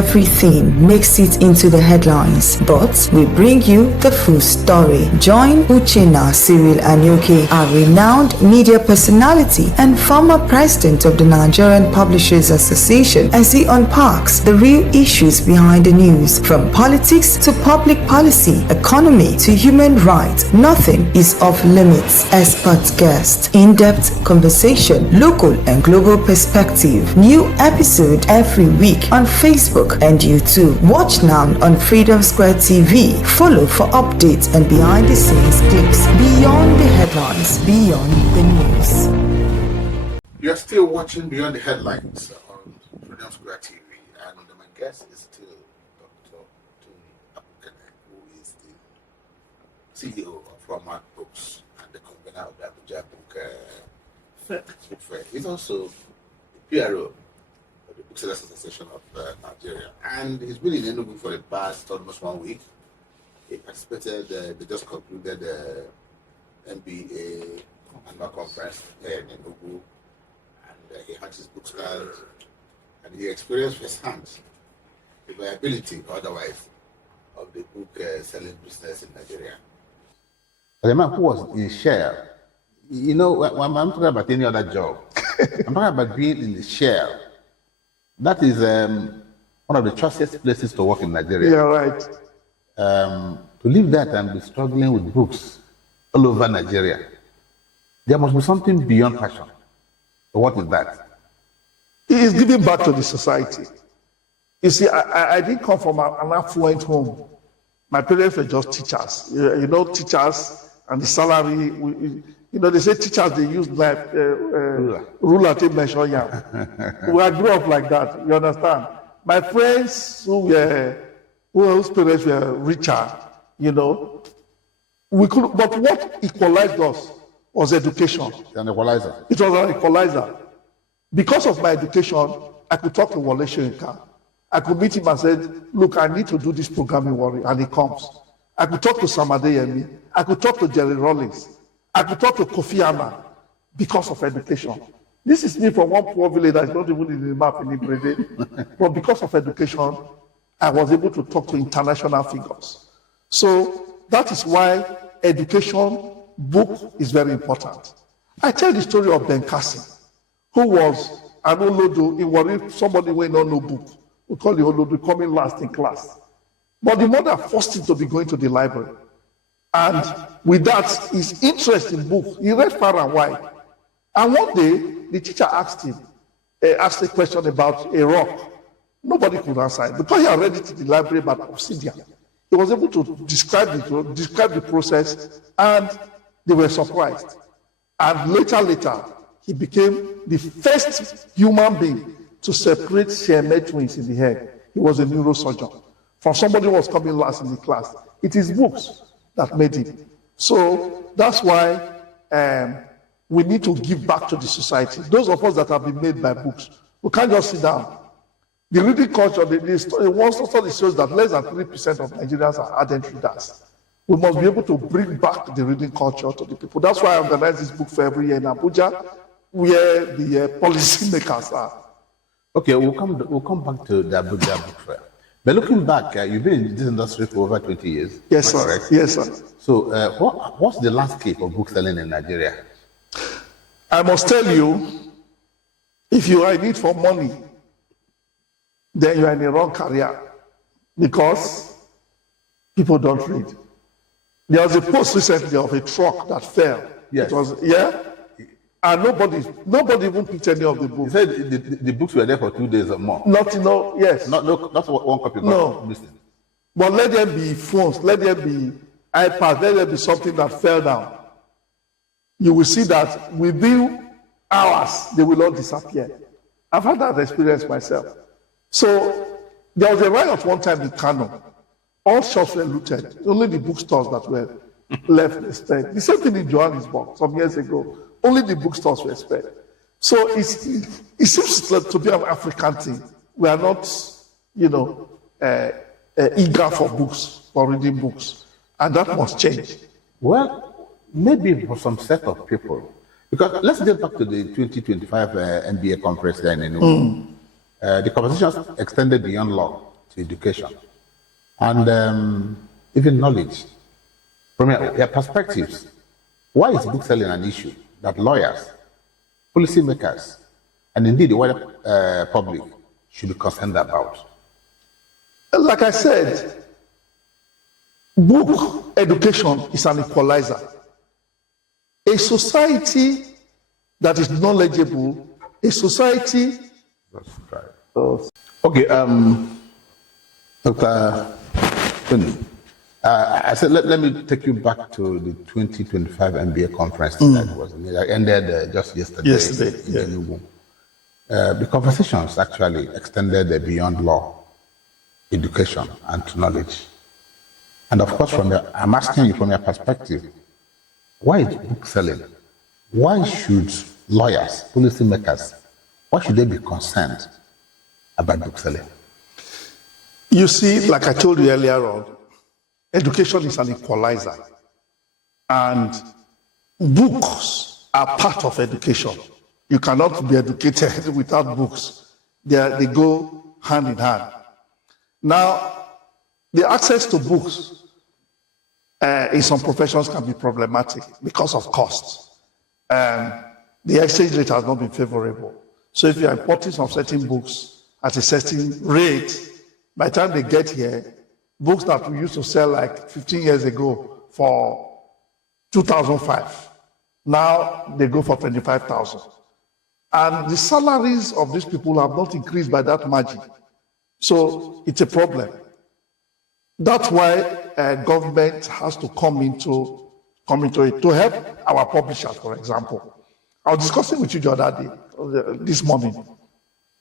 everything makes it into the headlines, but we bring you the full story. Join Uchenna Cyril Anyoke, a renowned media personality and former president of the Nigerian Publishers Association, as he unpacks the real issues behind the news, from politics to public policy, economy to human rights. Nothing is off limits. Expert guest, in-depth conversation, local and global perspective. New episode every week on Facebook and YouTube. Watch now on Freedom Square TV. Follow for updates and behind the scenes clips. Beyond the headlines, beyond the news. You're still watching Beyond the Headlines on Freedom Square TV, and my guest is still Dr. Akpokene, who is the CEO of Flomat Books and the convener of the Abuja Book Fair. He's also the PRO of the Booksellers Association of Nigeria, and he's been in Enugu for the past almost 1 week. He participated, they just concluded the MBA annual conference here in Enugu, and he had his books out, and he experienced firsthand the viability or otherwise of the book selling business in Nigeria. The man who was in share, you know, when I'm talking about any other job, I'm talking about being in the share. That is one of the choicest places to work in Nigeria. Yeah, right. To live that and be struggling with books all over Nigeria, there must be something beyond passion. So what is that? It is giving back to the society. You see, I didn't come from an affluent home. My parents were just teachers. You know, teachers and the salary. You know, they say teachers, they use like ruler to measure yam. I grew up like that. You understand? My friends whose parents were richer, you know, we could. But what equalized us was education. An equalizer. It was an equalizer. Because of my education, I could talk to Wole Soyinka. I could meet him and say, look, I need to do this programming worry, and he comes. I could talk to Sam Adeyemi. I could talk to Jerry Rollins. I could talk to Kofi Annan because of education. This is me from one poor village that's not even in the map in Ibrede. But because of education, I was able to talk to international figures. So that is why education, book is very important. I tell the story of Ben Cassin, who was an Olodo in Warri, somebody who not no book. We call the Olodo coming last in class. But the mother forced him to be going to the library. And with that, his interest in books, he read far and wide. And one day, the teacher asked him, asked a question about a rock. Nobody could answer it because he had read it in the library about obsidian. He was able to describe the process, and they were surprised. And later, he became the first human being to separate Siamese twins in the head. He was a neurosurgeon. From somebody who was coming last in the class. It is books that made him. So that's why we need to give back to the society. Those of us that have been made by books, we can't just sit down. The reading culture, one study shows that less than 3% of Nigerians are ardent readers. We must be able to bring back the reading culture to the people. That's why I organize this book fair every year in Abuja, where the policy makers are. Okay, we'll come back to the Abuja book fair. But looking back, you've been in this industry for over 20 years. Yes, sir. Correct? Yes, sir. So what's the landscape of book selling in Nigeria? I must tell you, if you are in need for money, then you are in a wrong career because people don't read. There was a post recently of a truck that fell. Yes. It was, and nobody even picked any of the books. You said the books were there for 2 days or more. Not yes. Not one copy. No. But let there be phones, let there be iPads, let there be something that fell down. You will see that within hours, they will all disappear. I've had that experience myself. So there was a riot one time in Kano. All shops were looted. Only the bookstores that were left spared. The same thing in Johannesburg some years ago. Only the bookstores were spared. So it seems to be an African thing. We are not, eager for books, for reading books. And that must change. Well, maybe for some set of people. Because let's get back to the 2025 NBA conference there in Enugu. The conversations extended beyond law. to education and even knowledge. From your perspectives, why is bookselling an issue that lawyers, policymakers, and indeed the wider public should be concerned about? Like I said, book education is an equalizer. A society that is knowledgeable, a society. That's right. Okay, Dr. Tony, I said let me take you back to the 2025 MBA conference that ended just yesterday. In Enugu. The conversations actually extended beyond law, education, and to knowledge. And of course, I'm asking you from your perspective, why is bookselling? Why should lawyers, policymakers, why should they be concerned about bookselling? You see, like I told you earlier on, education is an equalizer. And books are part of education. You cannot be educated without books. They go hand in hand. Now, the access to books in some professions can be problematic because of costs. The exchange rate has not been favorable. So if you're importing some certain books at a certain rate, by the time they get here, books that we used to sell like 15 years ago for 2005, now they go for 25,000. And the salaries of these people have not increased by that margin. So it's a problem. That's why government has to come into it to help our publishers, for example. I was discussing with you the other day, this morning.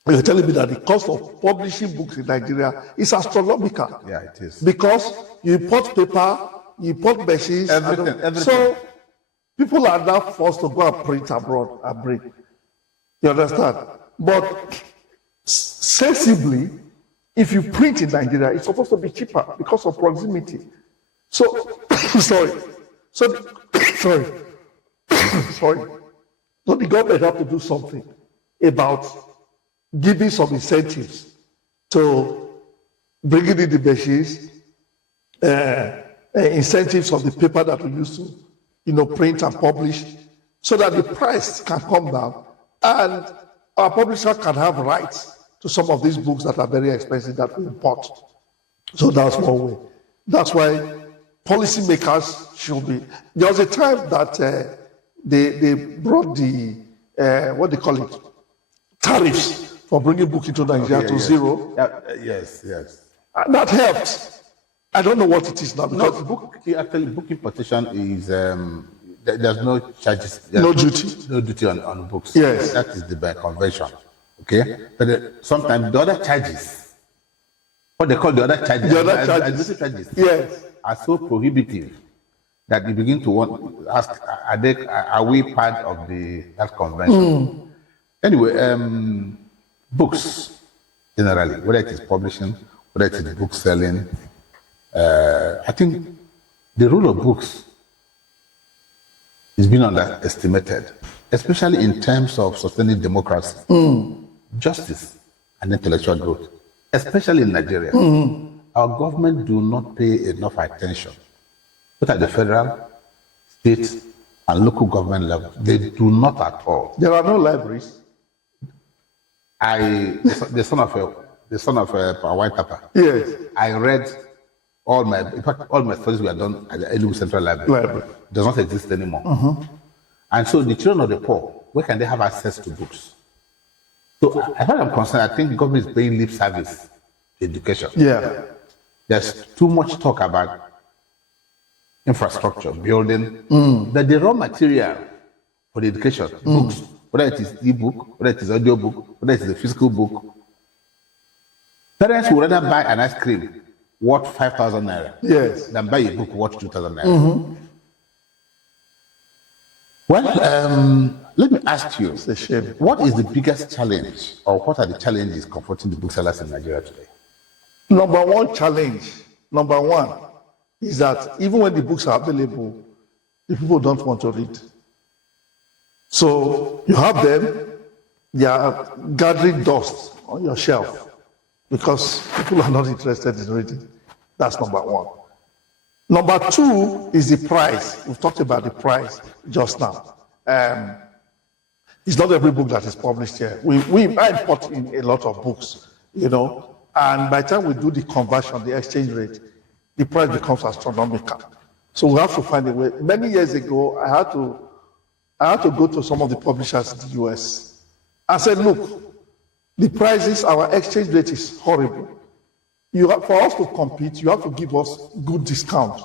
You were telling me that the cost of publishing books in Nigeria is astronomical. Yeah, it is. Because you import paper, you import machines. Everything. So people are now forced to go and print abroad and bring. You understand? But sensibly, if you print in Nigeria, it's supposed to be cheaper because of proximity. So, sorry. So the government have to do something about giving some incentives to bringing in the machines, incentives of the paper that we used to, print and publish, so that the price can come down and our publisher can have rights to some of these books that are very expensive that we import. So that's one way. That's why policymakers should be. There was a time that they brought the what they call it, tariffs for bringing books into Nigeria to zero. Yes. And that helped. I don't know what it is now. Because book importation is there's no charges. No duty. No duty on books. Yes. That is the by convention. Okay? But sometimes the other charges, what they call the other charges, yes, are so prohibitive that you begin to ask, are we part of that convention? Anyway, books generally, whether it is publishing, whether it is book selling, I think the role of books is being underestimated, especially in terms of sustaining democracy, justice, and intellectual growth, especially in Nigeria. Our government do not pay enough attention, both at the federal, state, and local government level. They do not at all. There are no libraries. The son of a white papa. Yes. I read all my studies were done at the Enugu Central Library. It does not exist anymore. And so the children of the poor, where can they have access to books? So as far as I'm concerned, I think the government is paying lip service to education. Yeah. There's too much talk about infrastructure, building, that the raw material for the education, books, whether it is e-book, whether it is audio book, whether it is a physical book. Parents would rather buy an ice cream worth 5,000 naira than buy a book worth 2,000 naira. Well, let me ask you, what is the biggest challenge, or what are the challenges confronting the booksellers in Nigeria today? Number one challenge, is that even when the books are available, the people don't want to read. So you have them, they are gathering dust on your shelf. because people are not interested in reading. That's number one. Number two is the price. We've talked about the price just now. It's not every book that is published here. I import in a lot of books, and by the time we do the conversion, the exchange rate, the price becomes astronomical. So we have to find a way. Many years ago, I had to go to some of the publishers in the US. I said, look, the prices, our exchange rate is horrible. For us to compete, you have to give us good discount.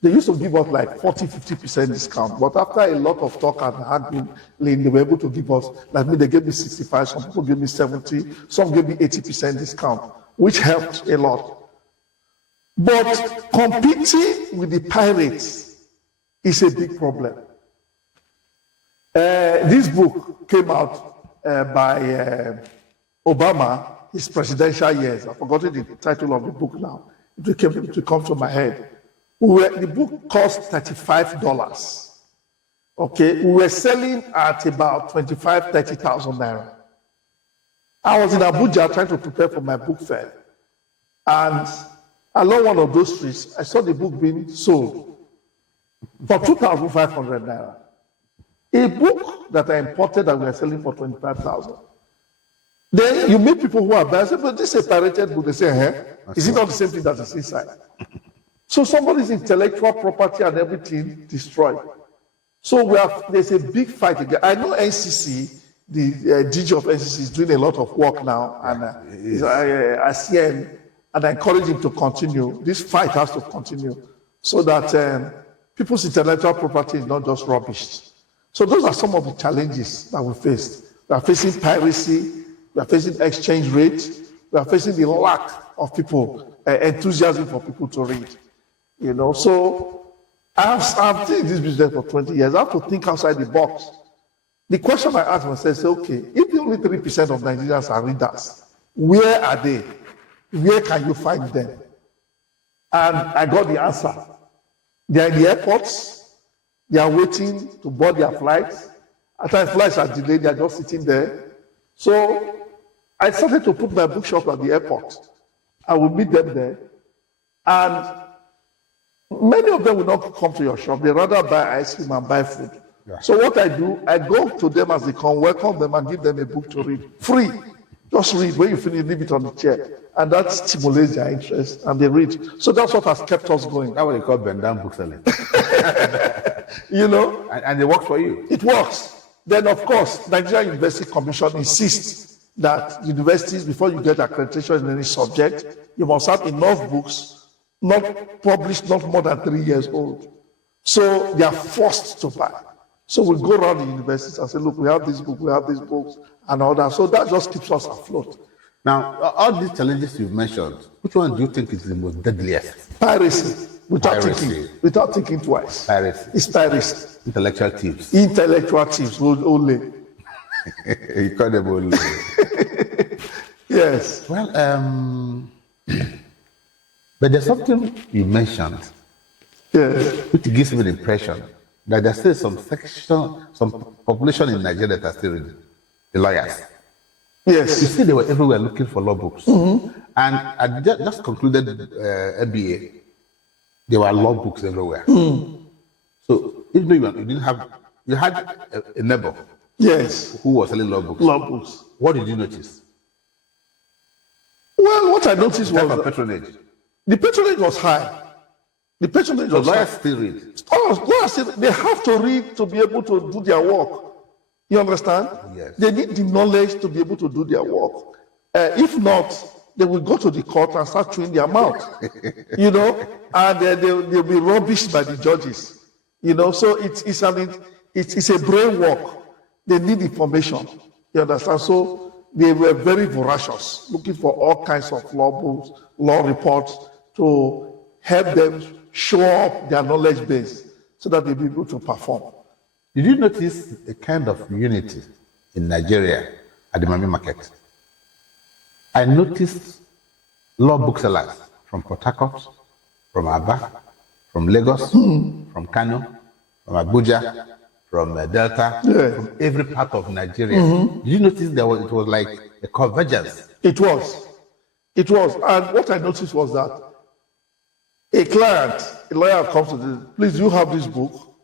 They used to give us like 40-50% discount, but after a lot of talk and haggling, they were able to give us, like me, they gave me 65, some people gave me 70, some gave me 80% discount, which helped a lot. But competing with the pirates is a big problem. This book came out by Obama, his presidential years. I've forgotten the title of the book now. It came to my head. The book cost $35. Okay, we were selling at about 25,000-30,000 naira. I was in Abuja trying to prepare for my book fair, and along one of those streets, I saw the book being sold for 2,500 naira. A book that I imported that we are selling for 25,000. Then you meet people who are buying, say, but this is a pirated book. They say, is it not the same thing that is inside? So somebody's intellectual property and everything destroyed. So there's a big fight again. I know NCC, the DG of NCC is doing a lot of work now, and ASEAN, and I encourage him to continue. This fight has to continue so that people's intellectual property is not just rubbish. So those are some of the challenges that we faced. We are facing piracy, we are facing exchange rate, we are facing the lack of people, enthusiasm for people to read. So I've been in this business for 20 years. I have to think outside the box. The question I ask myself is, okay, if only 3% of Nigerians are readers, where are they? Where can you find them? And I got the answer. They are in the airports. They are waiting to board their flights. At times flights are delayed. They are just sitting there. So I started to put my bookshop at the airport. I will meet them there. And many of them will not come to your shop. They rather buy ice cream and buy food. Yeah. So what I do, I go to them as they come, welcome them and give them a book to read. Free. Just read. When you finish, leave it on the chair. And that stimulates their interest and they read. So that's what has kept us going. That's what they call bend down bookselling. And it works for you. It works. Then of course, Nigeria University Commission insists that universities, before you get accreditation in any subject, you must have enough books, not published, not more than 3 years old. So they are forced to buy. So we go around the universities and say, look, we have this book, we have these books, and all that. So that just keeps us afloat. Now, all these challenges you've mentioned, which one do you think is the most deadliest? Piracy. Without thinking twice. Piracy. It's piracy. Intellectual thieves. Intellectual thieves only. You call them only. Yes. Well, but there's something you mentioned, which gives me the impression that there's still some population in Nigeria that are still reading, the lawyers. Yes. You see, they were everywhere looking for law books. Mm-hmm. And I just concluded MBA. There were law books everywhere. Mm. So even though you didn't have, you had a neighbor. Yes. Who was selling law books. Law books. What did you notice? Well, what I noticed was patronage. The patronage was high. The patronage was lawyers high. still read. Oh, lawyers, they have to read to be able to do their work. You understand? Yes. They need the knowledge to be able to do their work. If not, they will go to the court and start chewing their mouth. And they'll be rubbished by the judges. So it's a brain work. They need information. You understand? So they were very voracious, looking for all kinds of law books, law reports to help them show up their knowledge base so that they'll be able to perform. Did you notice a kind of unity in Nigeria at the Mami market? I noticed law booksellers from Port Harcourt, from Aba, from Lagos, from Kano, from Abuja, from Delta, from every part of Nigeria. Did you notice it was like a convergence? It was. It was. And what I noticed was that a lawyer comes to this, please, you have this book.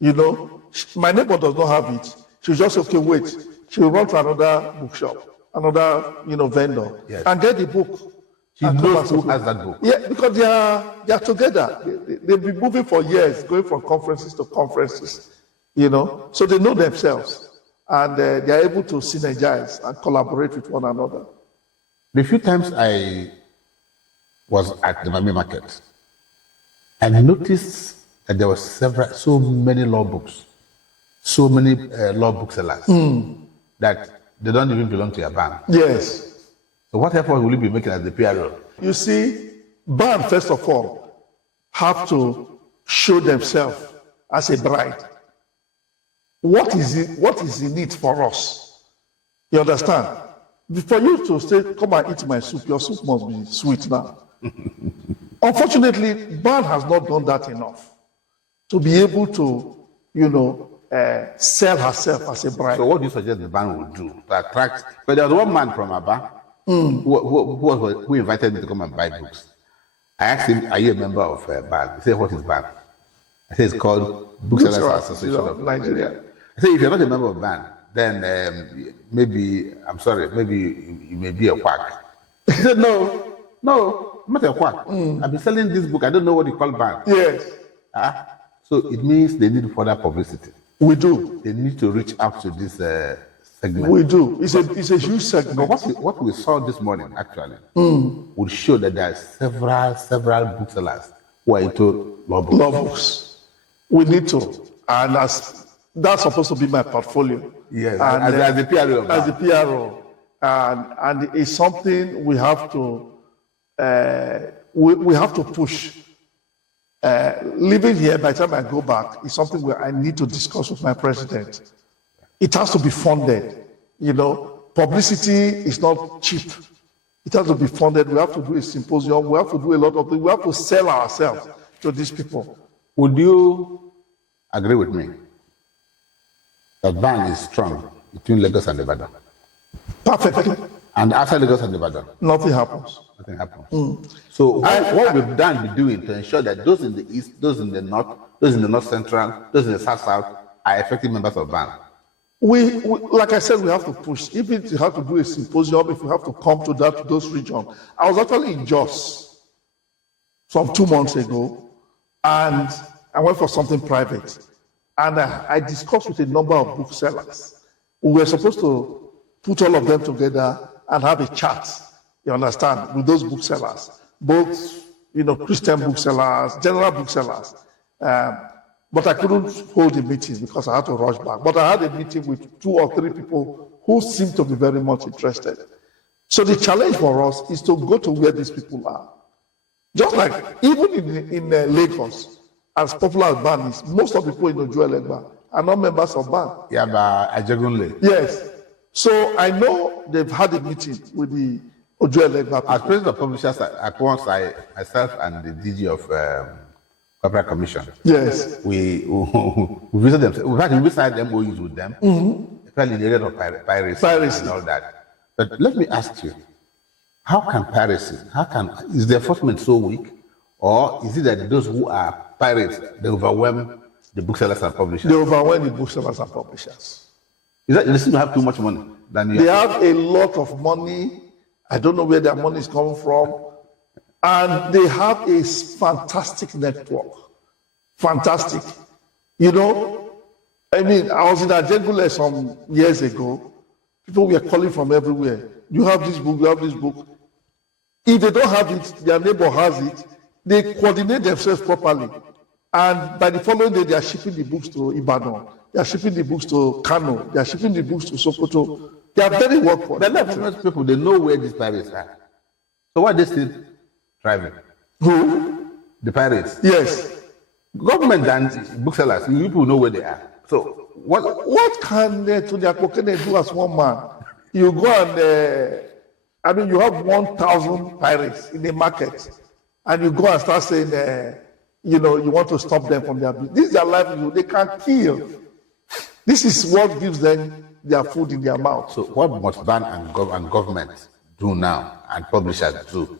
You know, my neighbor does not have it. She'll just say, okay, wait. She'll run to another bookshop, another, vendor, Yes. and get the book. She knows who has that book. Yeah, because they are together. They've been moving for years, going from conferences to conferences, so they know themselves. And they are able to synergize and collaborate with one another. The few times I was at the Miami market, I noticed that there were so many law books, so many law booksellers that they don't even belong to your band. Yes. So what effort will you be making as the PRO? You see, band, first of all, have to show themselves as a bride. What is in it for us? You understand? For you to say, come and eat my soup, your soup must be sweet now. Unfortunately, band has not done that enough to be able to, sell herself as a bride. So what do you suggest the band will do to attract? But there was one man from Aba who invited me to come and buy books. I asked him, are you a member of a band? He said, what is band? I said, it's called Booksellers Association of Nigeria. I said, if you're not a member of band, then maybe you may be a quack. He said, no, I'm not a quack. I've been selling this book. I don't know what you call band. Yes. So it means they need further publicity. We do. They need to reach out to this segment. We do. It's a huge segment. But what we saw this morning, actually, would show that there are several booksellers who are into law books. Law books. We need to. And that's supposed to be my portfolio. Yes, and, as the PRO. As the PRO. And it's something we have to we have to push. Living here, by the time I go back, is something where I need to discuss with my president. It has to be funded. Publicity is not cheap. It has to be funded. We have to do a symposium. We have to do a lot of things. We have to sell ourselves to these people. Would you agree with me that band is strong between Lagos and Ibadan? Perfectly. And after Lagos and Ibadan? Nothing happens. Nothing happens. So what we've done, be doing to ensure that those in the east, those in the north, those in the north central, those in the south are effective members of band. We like I said, we have to push. If we have to do a symposium, if we have to come to those regions. I was actually in Jos some 2 months ago, and I went for something private. And I discussed with a number of booksellers. We were supposed to put all of them together and have a chat, you understand, with those booksellers, both, Christian booksellers, general booksellers. But I couldn't hold the meetings because I had to rush back. But I had a meeting with 2 or 3 people who seemed to be very much interested. So the challenge for us is to go to where these people are. Just like even in Lagos, as popular as band is, most of the people in Ojuelegba are not members of band. Yeah, but Ajegunle. Yes. So I know they've had a meeting with the Ojuelegba people. As president of publishers, at once myself and the DG of Corporate Commission. Yes. We visited them. In fact, we signed MOUs with them, especially in the area of piracy and all that. But let me ask you, how can piracy, is the enforcement so weak? Or is it that those who are pirates, they overwhelm the booksellers and publishers? They overwhelm the booksellers and publishers. Is that they seem to have too much money than you? They have a lot of money. I don't know where their money is coming from. And they have a fantastic network. Fantastic. I was in Ajegunle some years ago. People were calling from everywhere. You have this book, you have this book. If they don't have it, their neighbor has it. They coordinate themselves properly. And by the following day, they are shipping the books to Ibadan. They are shipping the books to Kano. They are shipping the books to Sokoto. They are very well coordinated. But most people, they know where these pirates are. So why are they still driving? Who? The pirates. Yes. Government and booksellers, you people know where they are. So what can Tony Akpokene do as one man? You go and you have 1,000 pirates in the market, and you go and start saying, you want to stop them from their business. This is their livelihood. They can kill. This is what gives them their food in their mouth. So what must ban and government do now and publishers do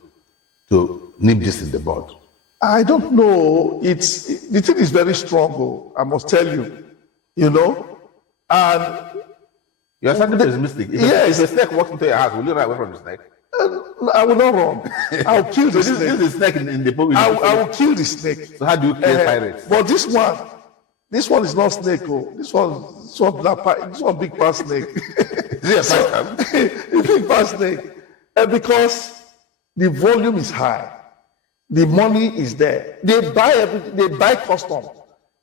to nip this in the bud? I don't know. The thing is very strong, I must tell you. And You're sounding pessimistic. If a snake walks into your house, will you run away from the snake? I will not run. I'll kill the snake. This is a snake in the book. I will kill the snake. So how do you kill pirates? But this one is not snake. This one big past snake. Is it a python? It's big past snake. And because the volume is high, the money is there. They buy everything. They buy custom.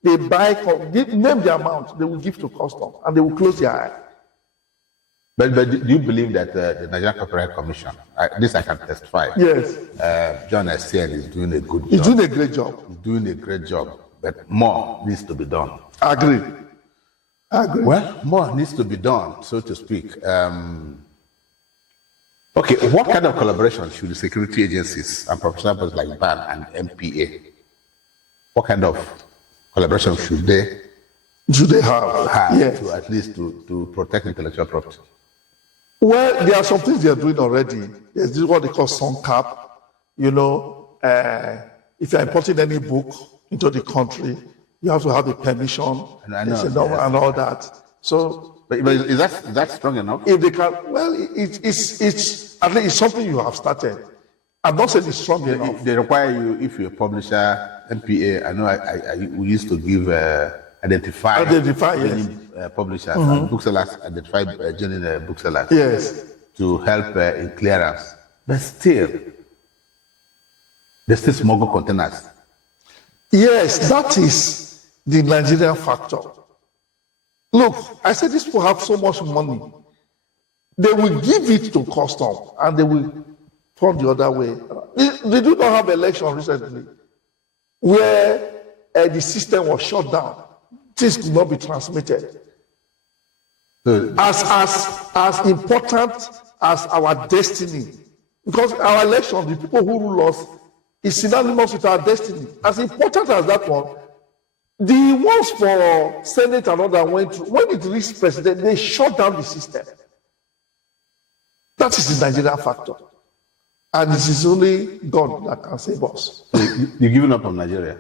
They name the amount they will give to custom, and they will close their eye. But do you believe that the Nigerian Copyright Commission, this I can testify, Yes, John Essien is doing a good job. he's doing a great job. He's doing a great job, but more needs to be done. I agree. Well, more needs to be done, so to speak. Okay, what kind of collaboration should the security agencies and professional bodies like BAN and MPA, what kind of collaboration should they have? Yes. to at least to protect intellectual property? Well, there are some things they are doing already. There's this what they call SONCAP. If you're importing any book into the country, you have to have a permission and all that. So, but is that strong enough? If they can, well, it's at least it's something you have started. I'm not saying it's strong enough. They require you, if you're a publisher, MPA. I know we used to give identify yes. Publishers and booksellers, identify genuine booksellers. Yes. To help in clearance, but still, they still smuggle containers. Yes, that is the Nigerian factor. Look, I said these people have so much money. They will give it to custom and they will turn the other way. They do not have election recently where the system was shut down. Things could not be transmitted. So, As important as our destiny, because our election, the people who rule us, is synonymous with our destiny. As important as that one, the ones for Senate and all that went through, when it reached president, they shut down the system. That is the Nigerian factor. And it is only God that can save us. so you're giving up on Nigeria?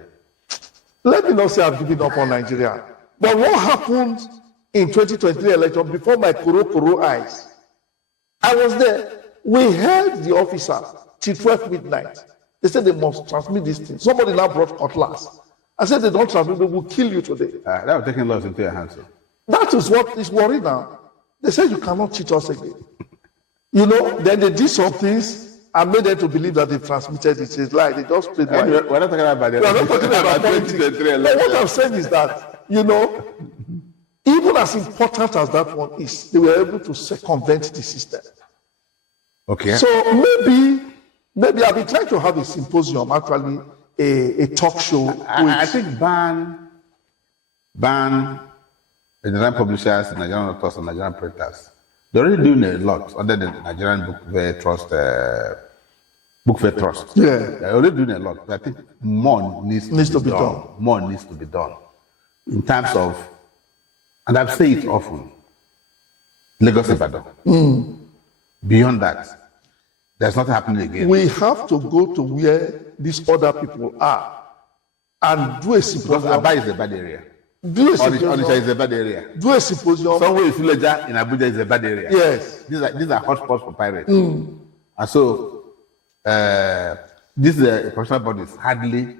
Let me not say I've given up on Nigeria. But what happened in 2023 election before my koro eyes? I was there. We held the officer till 12 midnight. They said they must transmit this thing. Somebody now brought cutlass. I said they don't transmit, they will kill you today. That was taking laws into your hands. So. That is what is worrying now. They said you cannot cheat us again. Then they did some things and made them to believe that they transmitted it. It's like they just played We're not talking about that. We're not talking about politics. But what I'm saying is that, even as important as that one is, they were able to circumvent the system. Okay. So maybe I've been trying to have a symposium, actually, a talk show. I think ban the Nigerian publishers, the Nigerian authors, and Nigerian printers. They're already doing a lot under the Nigerian Book Fair Trust. Yeah. They're already doing a lot. But I think more needs to be done. More needs to be done in terms of, and I've said it often, Lagos Ibadan. Beyond that, there's nothing happening again. We have to go to where these other people are and do a symposium. Because Aba is a bad area. Do a symposium. Onitsha is a bad area. Do a symposium. Somewhere in Suleja in Abuja is a bad area. Yes. These are hotspots for pirates. And so, these professional bodies hardly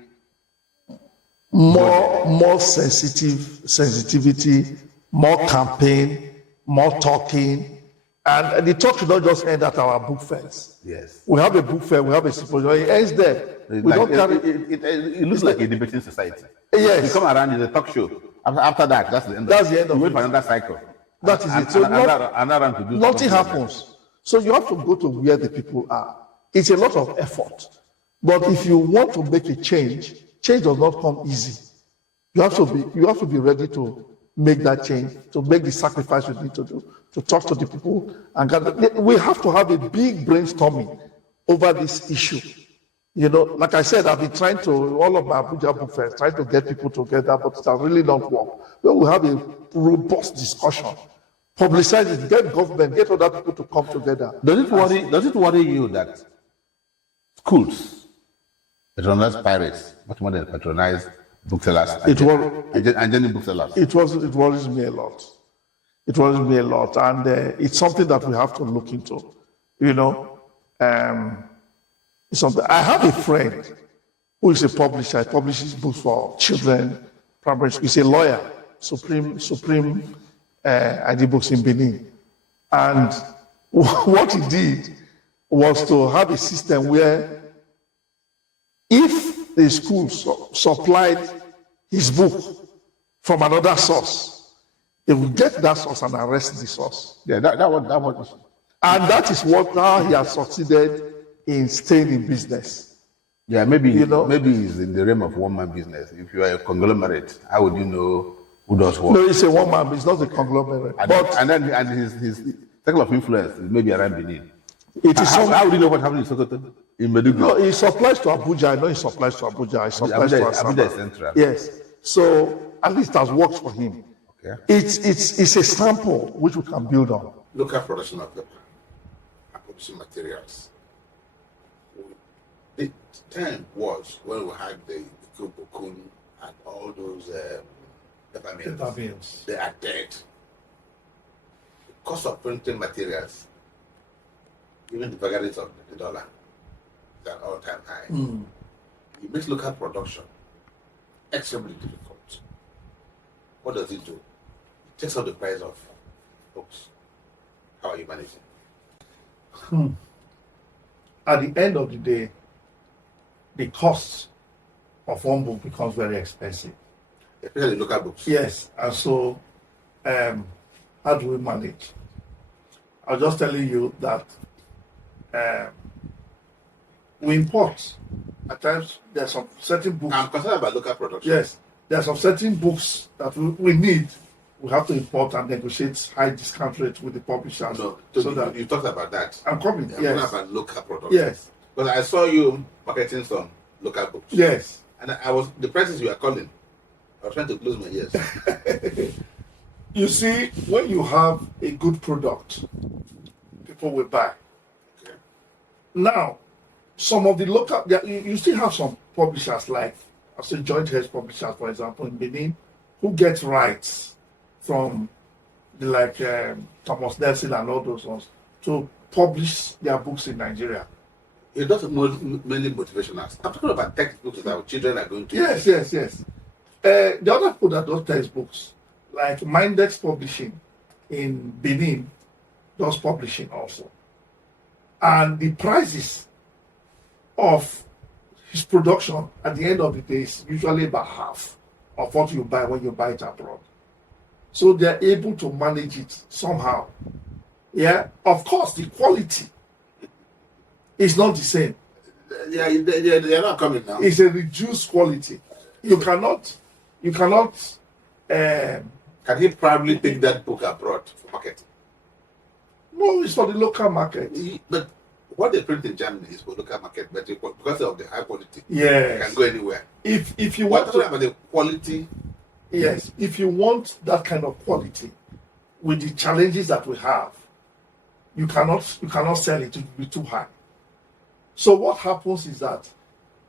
more sensitivity, more campaign, more talking. And the talk should not just end at our book fairs. Yes. We have a book fair, we have a symposium, it ends there. It looks like a debating society. Yes. You come around, it's a talk show. After that, that's the end That's the end of it. You wait it. for another cycle. That is it. So another round to do nothing something. happens. So you have to go to where the people are. It's a lot of effort. But if you want to make a change does not come easy. You have to be ready to make that change, to make the sacrifice you need to do, to talk to the people. We have to have a big brainstorming over this issue. Like I said, I've been trying to, all of my Abuja book fairs, trying to get people together, but it has really not worked. Well, we have a robust discussion publicize it, get government, get other people to come together. Does it worry you that schools patronize pirates much more than patronize booksellers and genuine booksellers? It worries me a lot. It worries me a lot, and it's something that we have to look into. You know, it's something. I have a friend who is a publisher. He publishes books for children, primary school. He's a lawyer, Supreme ID Books in Benin. And what he did was to have a system where if the school supplied his book from another source, they will get that source and arrest the source. Yeah, that was. And that is how he has succeeded in staying in business. Yeah, maybe it's in the realm of one-man business. If you are a conglomerate, how would you know who does what? No, it's a one-man business, not a conglomerate. And his circle of influence is maybe around Benin. It is how would you know what happened in Sokoto? In Enugu? No, he supplies to Abuja. I know he supplies to Abuja. He supplies to Asaba. Abuja is central. Yes. So at least it has worked for him. Okay. It's a sample which we can build on. Local production of paper and publishing materials. The time was when we had the Akpokene and all those paper mills. They are dead. The cost of printing materials, even the vagaries of the dollar, is at all-time high. It makes local production extremely difficult. What does it do? It takes up the price of books. How are you managing? At the end of the day, the cost of one book becomes very expensive. Especially local books. Yes, and so how do we manage? I was just telling you that we import. At times, there are some certain books. I'm concerned about local production. Yes, there are some certain books that we need. We have to import and negotiate high discount rates with the publishers. No, so that you talked about that. I'm coming. I'm Yes. talking about local production. Yes. Because I saw you marketing some local books. Yes. And the prices you are calling, I was trying to close my ears. You see, when you have a good product, people will buy. Okay. Now, some of the local, you still have some publishers like, I say joint heads publishers, for example, in Benin, who get rights from Thomas Nelson and all those ones to publish their books in Nigeria. It does mainly motivational. I'm talking about textbooks that our children are going to Yes. The other people that do textbooks, like Mindex Publishing in Benin, does publishing also. And the prices of his production at the end of the day is usually about half of what you buy when you buy it abroad. So they're able to manage it somehow. Yeah, of course, the quality is not the same. Yeah, they're not coming now. It's a reduced quality. You cannot. Can he probably take that book abroad for marketing? No, it's for the local market. But what they print in Germany is for local market, but because of the high quality, Yes. it can go anywhere. If you What want to, about the quality? yes, if you want that kind of quality, with the challenges that we have, you cannot sell it to be too high. So what happens is that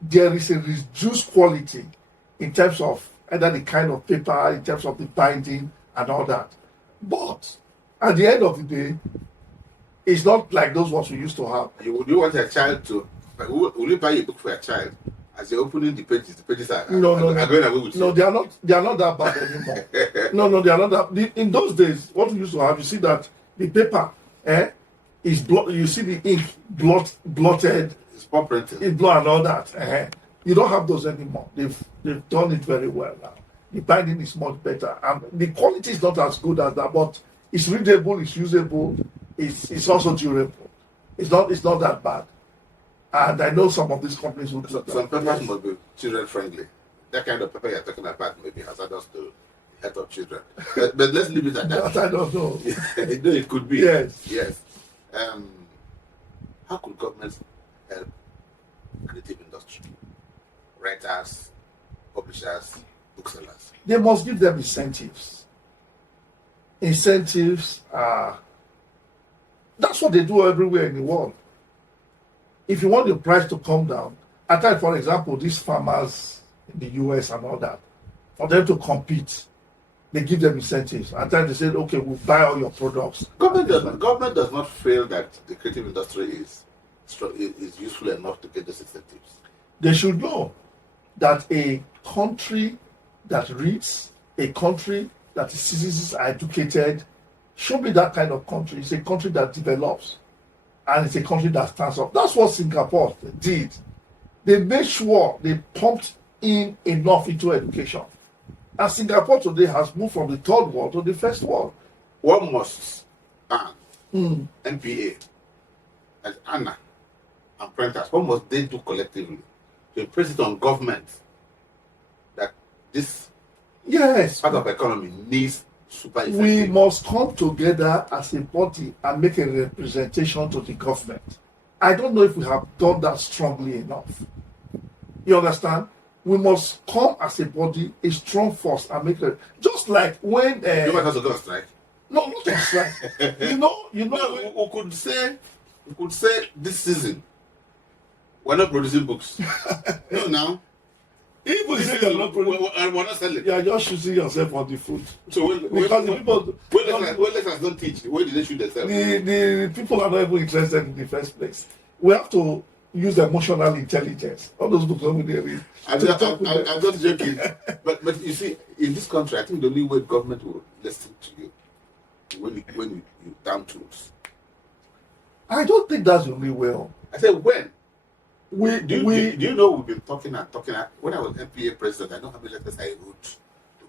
there is a reduced quality in terms of either the kind of paper, in terms of the binding and all that. But at the end of the day, it's not like those ones we used to have. Would you want a child to? Will you buy a book for a child? As you're opening the pages are No. going away with No, you. they are not that bad anymore. No, they are not that. In those days, what we used to have, you see that the paper, is you see the ink blotted, It's more printing. it's blood and all that. You don't have those anymore. They've done it very well now. The binding is much better, and the quality is not as good as that, but it's readable, it's usable, it's also durable. It's not that bad. And I know some of these companies will do that. Some papers must be children friendly. That kind of paper you're talking about maybe hazardous to the health of children. But let's leave it at that. I don't know. No, it could be. Yes. How could governments help creative industry? Writers, publishers, booksellers. They must give them incentives. incentives that's what they do everywhere in the world. If you want the price to come down, at times, for example, these farmers in the US and all that, for them to compete, they give them incentives. At times they say, okay, we'll buy all your products. Government does not feel that the creative industry is useful enough to get those incentives. They should know that a country that reads, a country that its citizens are educated, should be that kind of country. It's a country that develops, and it's a country that stands up. That's what Singapore did. They made sure they pumped in enough into education. And Singapore today has moved from the third world to the first world. One must earn MPA as Anna and Prentice. What must they do collectively to impress it on government that this part of the economy needs super effective? We must come together as a body and make a representation to the government. I don't know if we have done that strongly enough. You understand? We must come as a body, a strong force, and make it. Just like when you might also go on strike. No, not on strike. you know. We could say this season we're not producing books. No, now. Even if you're not producing, we're not selling. You are just shooting yourself on the foot. So when lecturers don't teach, where did they shoot themselves? The people are not even interested in the first place. We have to use emotional intelligence. All those books over there read. I'm not joking. but you see, in this country, I think the only way government will listen to you when you down tools. I don't think that's the only way. I said when. Do We you know we've been talking. When I was MPA president, I know how many letters I wrote to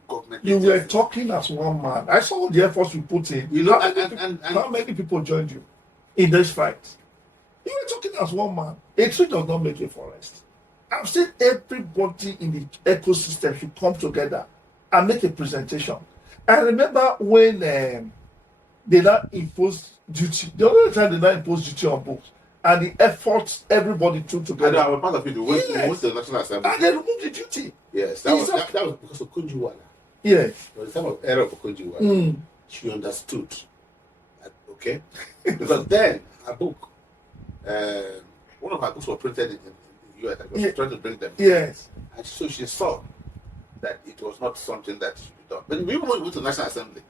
government. You were talking as one man. I saw the efforts you put in. You know, how many people joined you in this fight? You were talking as one man. A tree does not make a forest. I've seen everybody in the ecosystem should come together and make a presentation. I remember when they now imposed duty. The only time they now imposed duty on books, and the efforts everybody took together. I was part of it. We went to the National Assembly. And they removed the duty. Yes, that was because of Kunjiwala. Yes. It was the time of era of Kunjiwala. She understood. Okay? Because then, a book, one of her books was printed in the US. I was trying to bring them. Yes. And so she saw that it was not something that should be done. But even when we went to the National Assembly,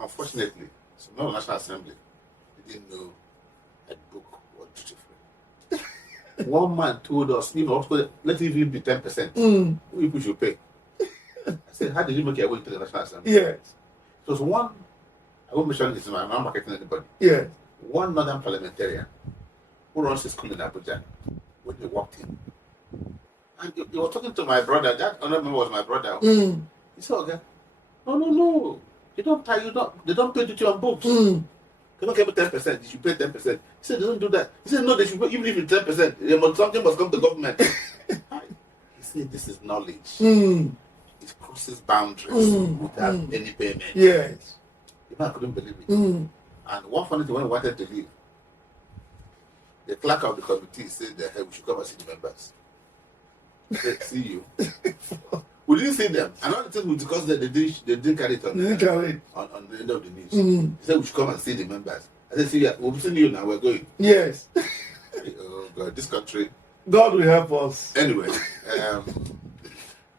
unfortunately, so not the National Assembly, they didn't know a book was duty-free. One man told us, let it even be 10%. We should pay. I said, how did you make your way to the National Assembly? Yes. It was one, I won't mention his name, I'm not marketing anybody. Yes. One northern parliamentarian who runs a school in Abuja when he walked in. And he was talking to my brother, that another member was my brother. He said, okay, no. They don't pay duty on books. They don't give 10%. They should pay 10%. He said they don't do that. He said no, they should pay, even if it's 10%. Something must come to government. He said this is knowledge. It crosses boundaries without any payment. Yes. The man couldn't believe it. And one funny thing, when he wanted to leave, the clerk of the committee said that hey, we should come and see the members. I said, see you. We didn't see them. Another thing was because they didn't carry it on the end of the news. He said we should come and see the members. I said, see, we'll be seeing you now, we're going. Yes. Oh God, this country. God will help us. Anyway,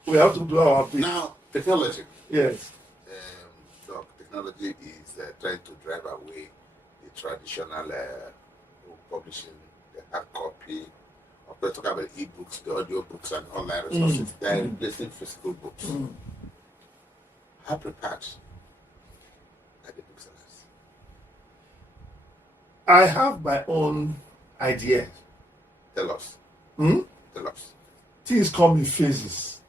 we have to do our bit. Now, technology. Yes. Technology is trying to drive away the traditional book publishing, the hard copy. We're talking about e-books, the audio books, and online resources. They're replacing physical books. How prepared are the booksellers? I have my own idea. Tell us. Tell us. Things come in phases.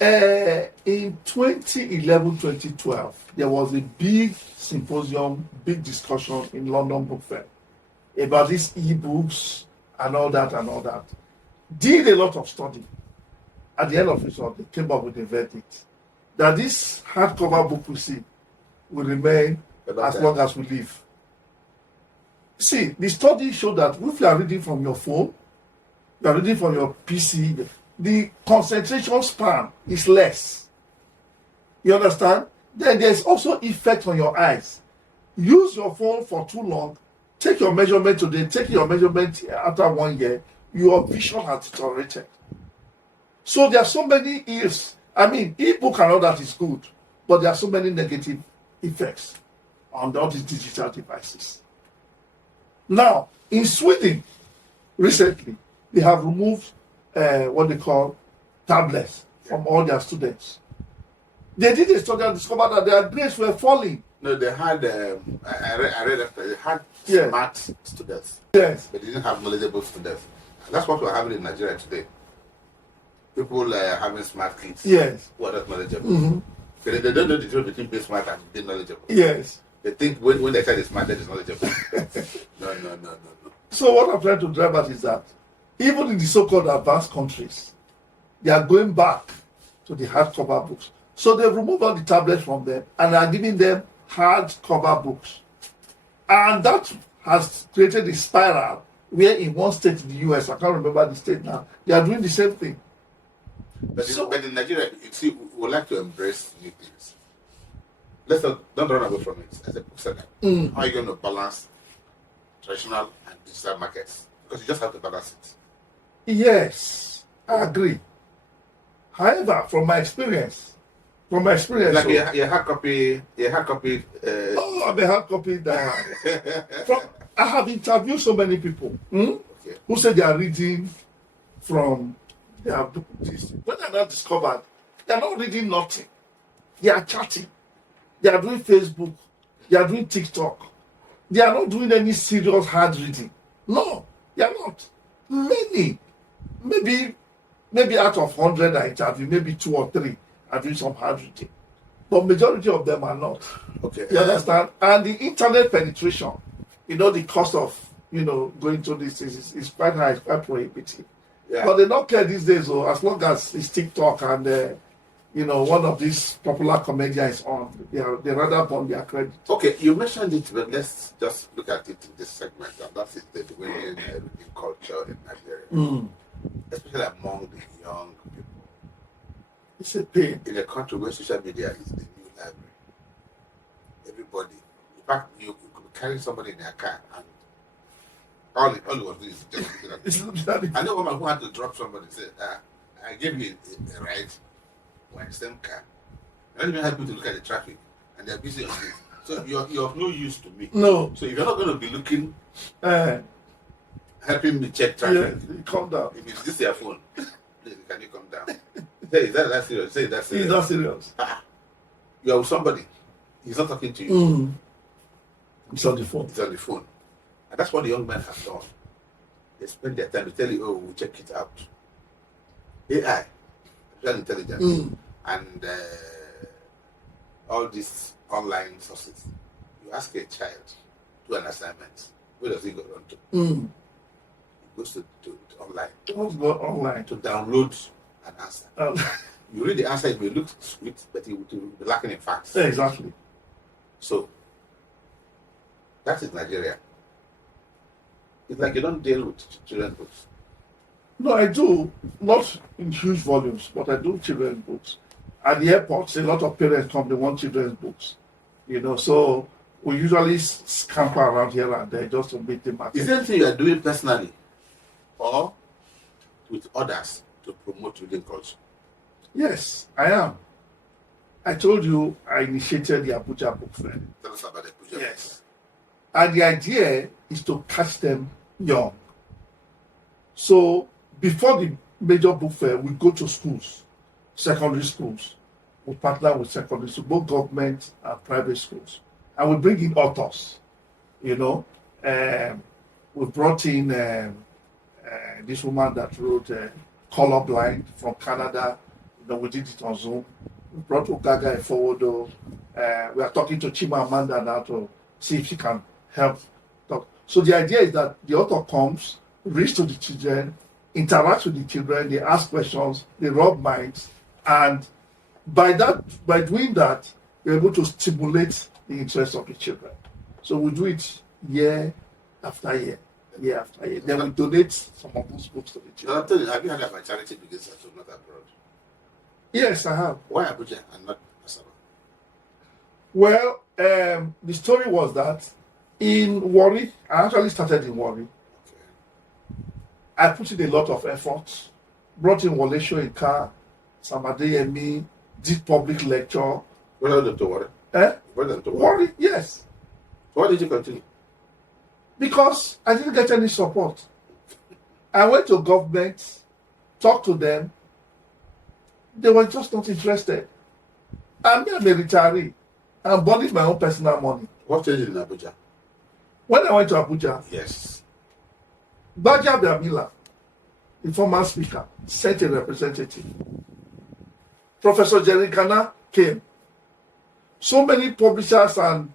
In 2011-2012, there was a big symposium, big discussion in London Book Fair about these e-books and all that. Did a lot of study. At the end of it all, they came up with a verdict that this hardcover book we see will remain as long as we live. See, the study showed that if you are reading from your phone, you are reading from your PC, the concentration span is less. You understand? Then there's also effect on your eyes. Use your phone for too long, take your measurement today, take your measurement after 1 year, your vision has deteriorated. So there are so many ifs. I mean, ebook and all that is good, but there are so many negative effects on all these digital devices. Now, in Sweden, recently, they have removed what they call tablets from all their students. They did a study and discovered that their grades were falling. No, they had, I read after, they had Yeah. smart students, Yes. but they didn't have knowledgeable students. And that's what we're having in Nigeria today. People having smart kids Yes. who are not knowledgeable. Mm-hmm. They don't know the difference between being smart and being knowledgeable. Yes. They think when they say they're smart, they're knowledgeable. No. So what I'm trying to drive at is that even in the so-called advanced countries, they are going back to the hardcover books. So they've removed all the tablets from them and are giving them hardcover books. And that has created a spiral where in one state in the US, I can't remember the state now, they are doing the same thing. But in Nigeria, you see, we would like to embrace new things. Let's don't run away from it as a bookseller. How are you going to balance traditional and digital markets? Because you just have to balance it. Yes, I agree. However, from my experience, Like so- your hard copy. oh, I'm a hard copy that I have interviewed so many people Okay. who say they are reading from their book. When they're not discovered, they're not reading nothing. They are chatting. They are doing Facebook. They are doing TikTok. They are not doing any serious hard reading. No, they are not. Many, maybe out of 100 I interview, maybe 2 or 3 are doing some hard reading. But majority of them are not. Okay. You understand? And the internet penetration, the cost of, going to these things is quite high, it's quite prohibitive. Yeah. But they don't care these days, as long as it's TikTok and, one of these popular comedians on, they rather burn their credit. Okay, you mentioned it, but let's just look at it in this segment, and that is the winning reading culture in Nigeria, especially among the young people. It's a pain. In a country where social media is the new library, everybody, in fact, you could carry somebody in their car and all it was doing is just looking at It's it. looking at it. I know a woman who had to drop somebody and said, I gave you a ride, we're in the same car. I don't even have people to look at the traffic, and they're busy on this. So you're of no use to me. No. So if you're not going to be looking, Uh, helping me check yeah, traffic, calm down. if it's this your phone, please, can you come down? Say, is that serious? Say that's He's serious. not serious. You are with somebody. He's not talking to you. It's on the phone. He's on the phone. And that's what the young men have done. They spend their time to tell you, oh, we'll check it out. AI, artificial intelligence, and all these online sources. You ask a child to do an assignment, where does he go on to? He goes to online Let's go online. to download an answer. Um, You read the answer, it may look sweet, but it will be lacking in facts. exactly. So, that is Nigeria. It's like you don't deal with children's books. No, I do, not in huge volumes, but I do children's books. At the airports, a lot of parents come, they want children's books. So we usually scamper around here and there just to meet the market. Is there anything you are doing personally or with others to promote reading culture? Yes, I am. I told you I initiated the Abuja Book Fair. Tell us about the project. Yes. And the idea is to catch them young. So before the major book fair, we go to schools, secondary schools. We partner with secondary schools, both government and private schools. And we bring in authors, We brought in this woman that wrote Colorblind from Canada. We did it on Zoom. We brought Ogaga Efowodo. We are talking to Chimamanda now to see if she can help talk. So the idea is that the author comes, reads to the children, interacts with the children, they ask questions, they rub minds, and by doing that, we're able to stimulate the interest of the children. So we do it year after year, year after year. Then we donate some of those books to the So I'm children. telling you, have you heard of my charity begins at home, not abroad? Yes, I have. Why Abuja and not Asaba? Well, the story was that in Warri, I actually started in Warri. I put in a lot of effort, brought in Wole Soyinka, Samade and me, did public lecture. What happened to Warren? Eh? What happened to Warri, yes. Why did you continue? Because I didn't get any support. I went to government, talked to them. They were just not interested. I'm a retiree. I'm burning my own personal money. What changed in Abuja? When I went to Abuja, Yes. Baja Biamila, the former speaker, sent a representative. Professor Jerry Kana came. So many publishers and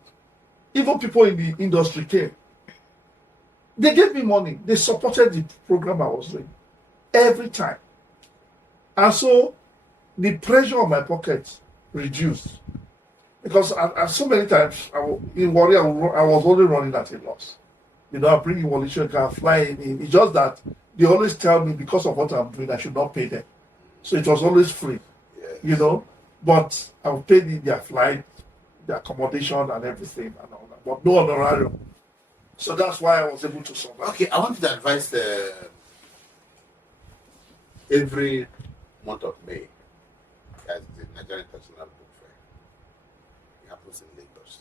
even people in the industry came. They gave me money. They supported the program I was doing every time. And so the pressure on my pocket reduced. Because so many times in Warri, I was only running at a loss. You know, I bring in Wole Soyinka, flying in. It's just that they always tell me because of what I'm doing, I should not pay them. So it was always free, Yes. you know. But I would pay their flight, their accommodation, and everything, and all that. But no honorarium. So that's why I was able to survive. Okay, I want you to advise every month of May as the Nigerian International Book Fair. It happens in Lagos.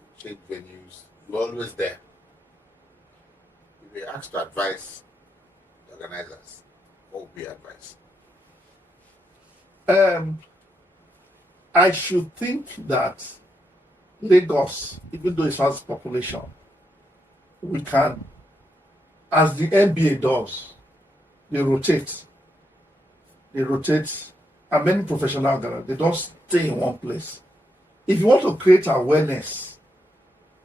You change venues, you're always there. If you're asked to advise the organizers, what would be your advice? I should think that Lagos, even though it has population, we can, as the NBA does, they rotate, and many professional guys, they don't stay in one place. If you want to create awareness,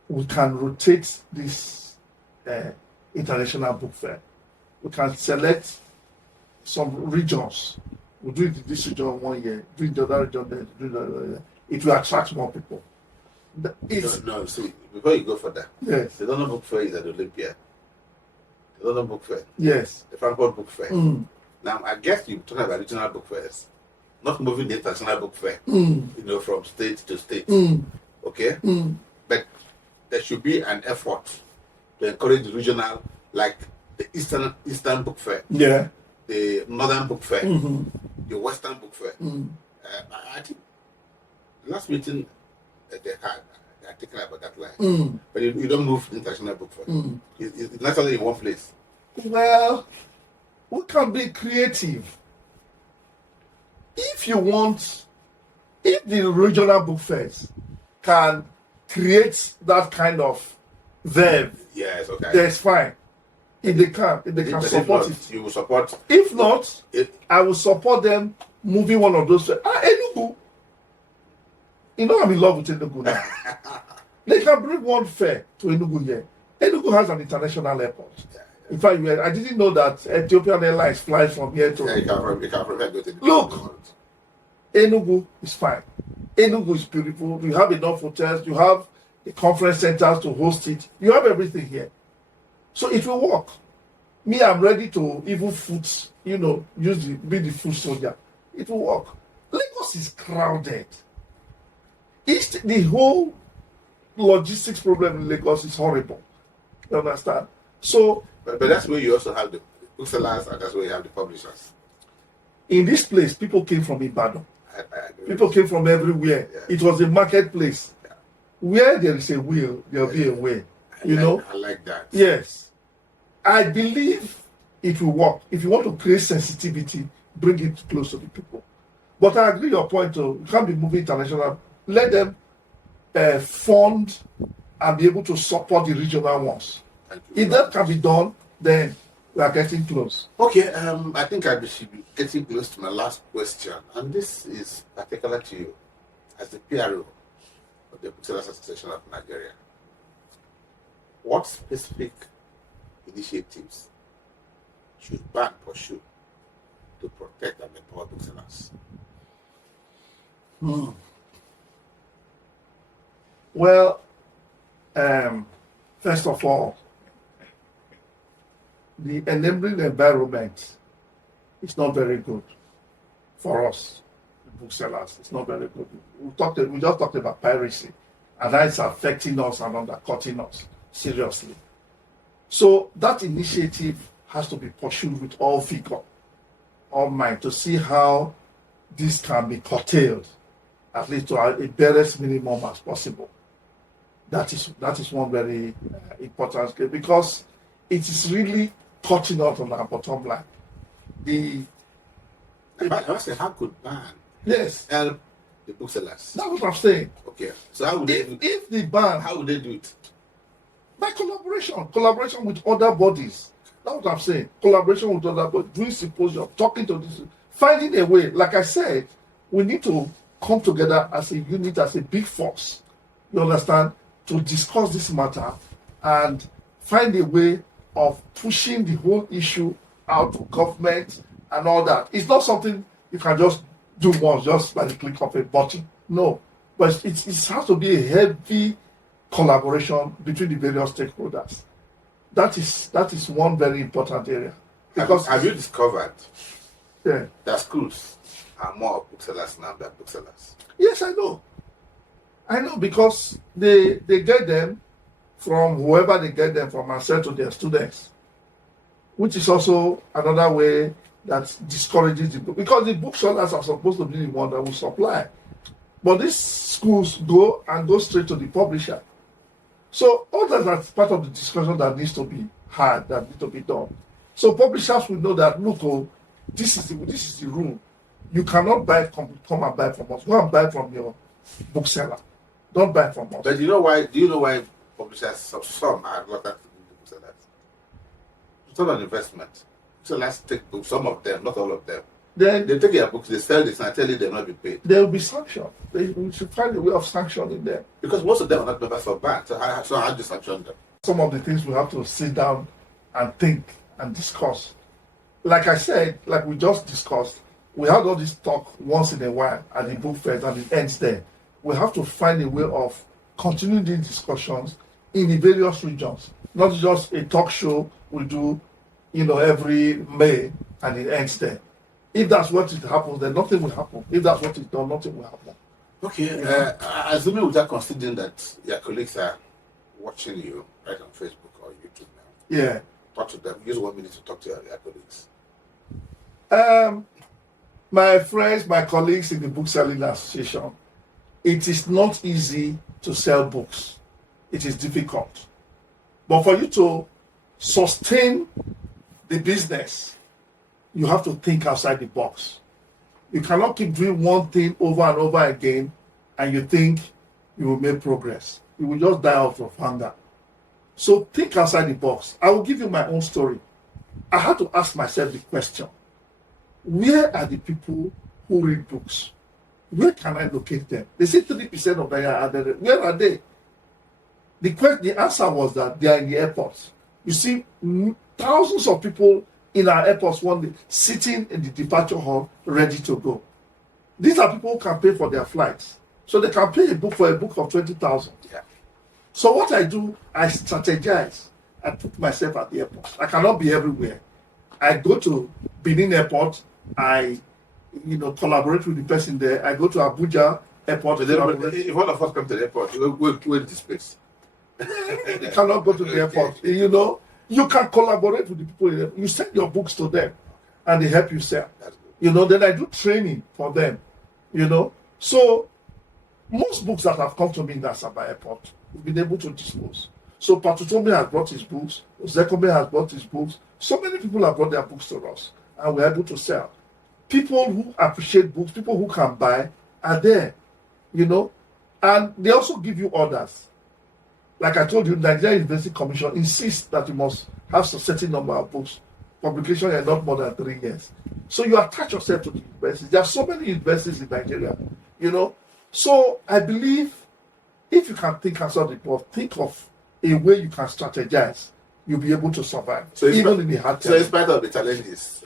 we can rotate this international book fair. We can select some regions. We'll do it in this region 1 year, do it in the other region, then do it the other year. It will attract more people. No, see, before you go for that, Yes. the London Book Fair is at Olympia. The London Book Fair, Yes. the Frankfurt Book Fair. Mm. Now, I guess you're talking about regional book fairs, not moving the international book fair, Mm. you know, from state to state. Mm. Okay? Mm. But there should be an effort to encourage the regional, like the Eastern Book Fair, Yeah. the Northern Book Fair, Mm-hmm. the Western Book Fair. Mm. I think the last meeting that they had, they are thinking about that line. Mm. But you don't move the international book fair. Mm. It's naturally in one place. Well, we can be creative. If you want, if the regional book fairs can create that kind of verb, Yes, okay. that's fine. If they can But if support not, it. you will support If not, it. I will support them moving one of those. Enugu. You know I'm in love with Enugu now. They can bring one fair to Enugu here. Enugu has an international airport. In fact, I didn't know that Ethiopian Airlines flies from here to. Yeah, you can go to the Look. Enugu is fine. Enugu is beautiful. You have enough hotels. You have the conference centers to host it. You have everything here. So it will work. Me, I'm ready to even be the food soldier. It will work. Lagos is crowded. The whole logistics problem in Lagos is horrible. You understand? So But that's where you also have the booksellers, and that's where you have the publishers. in this place, people came from Ibadan. I agree. People came from everywhere. Yeah. It was a marketplace. Yeah. Where there is a will, there'll be a way. I like that. Yes. I believe it will work. If you want to create sensitivity, bring it close to the people. But I agree your point, too. You can't be moving international. Let them fund and be able to support the regional ones. Thank you. If that can be done, then we are getting close. Okay, I think I should be getting close to my last question, and this is particular to you as the PRO of the Booksellers Association of Nigeria. What specific initiatives should bank pursue to protect and empower booksellers? Well, first of all, the enabling environment is not very good for us, booksellers. It's not very good. We just talked about piracy, and that is affecting us and undercutting us seriously. So that initiative has to be pursued with all vigor, all mind, to see how this can be curtailed, at least to a barest minimum as possible. That is one very important skill, because it is really cutting out on our bottom line. How could ban Yes, help the booksellers? that's what I'm saying. Okay, so how would they do it? If the ban, How would they do it? by collaboration with other bodies. That's what I'm saying. Collaboration with other bodies, doing symposium, talking to this, finding a way. Like I said, we need to come together as a unit, as a big force. You understand? To discuss this matter and find a way of pushing the whole issue out to government and all that. It's not something you can just do once, just by the click of a button. No, but it has to be a heavy collaboration between the various stakeholders. That is one very important area. Because Have you discovered yeah, that schools are more booksellers now than booksellers? yes, I know. I know, because they get them from whoever they get them from and sell to their students, which is also another way that discourages the book, because the booksellers are supposed to be the one that will supply, but these schools go straight to the publisher. So all that's part of the discussion that needs to be had, that needs to be done. So publishers will know that, look, this is the rule. You cannot come and buy from us. Go and buy from your bookseller. Don't buy from us. But do you know why publishers, some are reluctant to do the booksellers? It's not an investment. Booksellers take books, some of them, not all of them. Then They take their books, they sell this, and I tell you they'll not be paid. there will be sanction. We should find a way of sanctioning them. Because most of them are not members of banks. So how do you sanction them? Some of the things we have to sit down and think and discuss. Like I said, like we just discussed, we had all this talk once in a while at the book fair, and it ends there. We have to find a way of continuing these discussions in the various regions, not just a talk show we do, every May, and it ends there. If that's what it happens, then nothing will happen. If that's what is done, nothing will happen. Okay, assuming without considering that your colleagues are watching you right on Facebook or YouTube now, Yeah. talk to them. Use 1 minute to talk to your colleagues. My friends, my colleagues in the Bookselling Association, it is not easy to sell books. It is difficult. But for you to sustain the business, you have to think outside the box. You cannot keep doing one thing over and over again and you think you will make progress. You will just die out of hunger. So think outside the box. I will give you my own story. I had to ask myself the question, where are the people who read books? Where can I locate them? They say 30% of them are there. Where are they? The answer was that they are in the airports. You see, thousands of people in our airports one day sitting in the departure hall ready to go. These are people who can pay for their flights. So they can pay for a book of 20,000. Yeah. So what I do, I strategize. I put myself at the airport. I cannot be everywhere. I go to Benin Airport. I, collaborate with the person there. I go to Abuja Airport. But then, if all of us come to the airport, we'll this place. You cannot go to the airport. You can collaborate with the people in there. You send your books to them, and they help you sell. That's good. Then I do training for them. So most books that have come to me in the Asaba Airport, we've been able to dispose. So Patutome has brought his books. Zekome has brought his books. So many people have brought their books to us, and we're able to sell. People who appreciate books, people who can buy, are there. And they also give you orders. Like I told you, Nigeria University Commission insists that you must have a certain number of books. Publication is not more than 3 years. So you attach yourself to the universities. There are so many universities in Nigeria, So I believe if you can think outside the box, think of a way you can strategize, you'll be able to survive. So even in the hard times. So in spite of the challenges,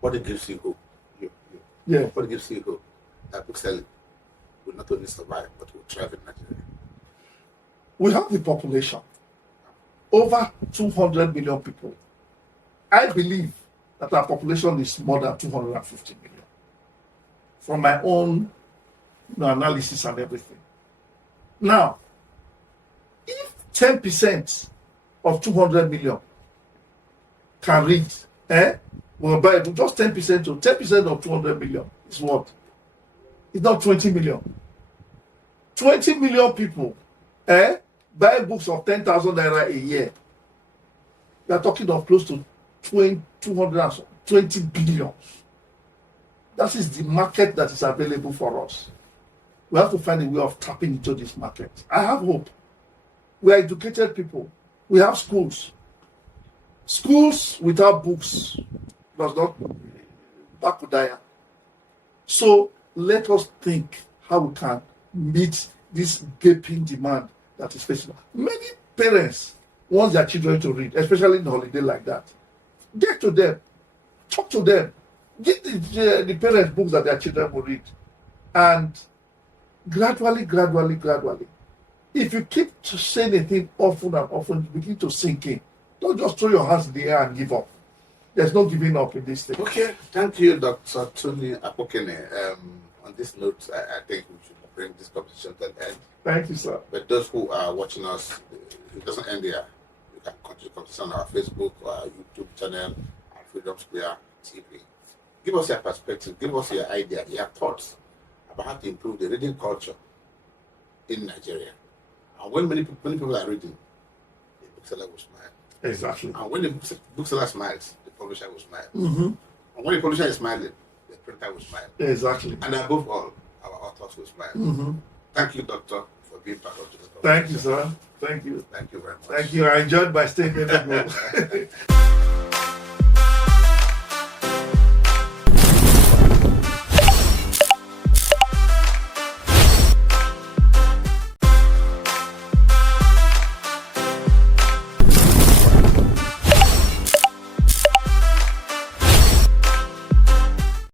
what it gives you hope. Yeah. What it gives you hope that bookselling will not only survive but will thrive in Nigeria. We have the population, over 200 million people. I believe that our population is more than 250 million. from my own analysis and everything. Now, if 10% of 200 million can read, well, buy just 10% to 10% of 200 million is what? It's not 20 million. 20 million people buy books of 10,000 naira a year. We are talking of close to 220 billion. That is the market that is available for us. We have to find a way of tapping into this market. I have hope. We are educated people. We have schools. Schools without books does not bakudaya. So let us think how we can meet this gaping demand that is facing. Many parents want their children to read, especially in a holiday like that. Get to them, talk to them, get the parents books that their children will read, and gradually, if you keep saying a thing often and often, you begin to sink in. Don't just throw your hands in the air and give up. There's no giving up in this thing. Okay, thank you, Dr. Tony Akpokene. On this note, I think we should bring this conversation to an end. Thank you, sir. But those who are watching us, it doesn't end here. You can continue conversation on our Facebook or our YouTube channel, our Freedom Square TV. Give us your perspective, give us your idea, your thoughts about how to improve the reading culture in Nigeria. And when many people are reading, the bookseller will smile. Exactly. And when the bookseller smiles, the publisher will smile. Mm-hmm. And when the publisher is smiling, the printer will smile. Exactly. And above all, our authors will smile. Mm-hmm. Thank you, Doctor, for being part of the Thank you, sir. Thank you. Thank you very much. Thank you. I enjoyed my stay in Enugu.